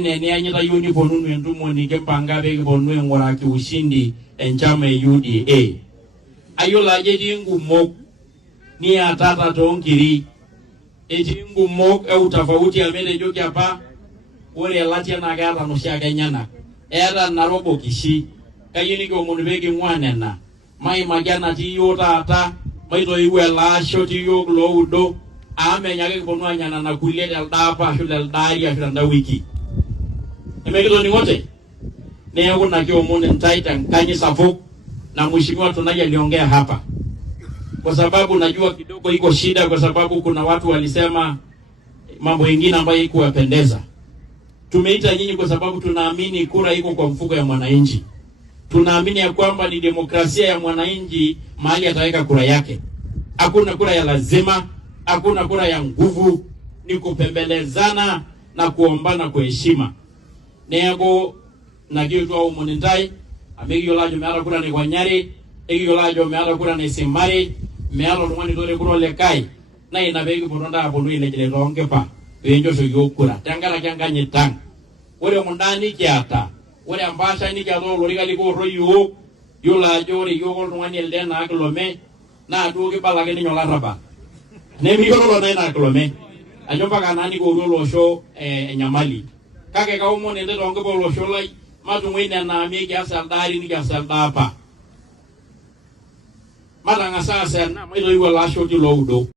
ni anyita yuni ponunu entumo ni kempanga beki ponu engoraki ushindi enchama UDA. Ayola aje ngumok ni atata tonkiri. Eti ngumok utafauti amele joki hapa. Ore latia na gata no siaga nyana. Era narobo kishi. Kayini ko munubeki mwanena. Mai magana ti yota ata. Mai to iwe la shoti yo lo udo. Ame nyake ponu anyana na kulia del dapa shule dari afiranda wiki. Emekito ni wote. Neo na kio munde ntaita kanyi safuk. Na mheshimiwa tunaje aliongea hapa. Kwa sababu najua kidogo iko shida kwa sababu kuna watu walisema mambo mengine ambayo haikuwapendeza. Tumeita nyinyi kwa sababu tunaamini kura iko kwa mfuko ya mwananchi. Tunaamini ya kwamba ni demokrasia ya mwananchi mahali ataweka kura yake. Hakuna kura ya lazima, hakuna kura ya nguvu, ni kupembelezana na kuombana kwa heshima. Nego na kitu au monetai amegi yolajo meara kura ni Wanyari, egi yolajo meara kura ni Simari, meara mwani tole kura lekai. Na inabegi bononda abonu ile jile ronge pa. Wenjo so yokura. Tangala kyanga nyetang. Ore mundani kiata. Ore ambasha ni kiato loriga liko royo. Yolajo ore yoko mwani elde na aklome. Na aduke palage ni nyola raba. Nemi yolo na aklome. Ajomba kanani ko lo show Nyamali. Kake ka umo nende ronge bo lo show lai. Matu mwine na amiki asaldari ni asaldapa. Mata ngasa sana mwilo iwa la show ti lo udo.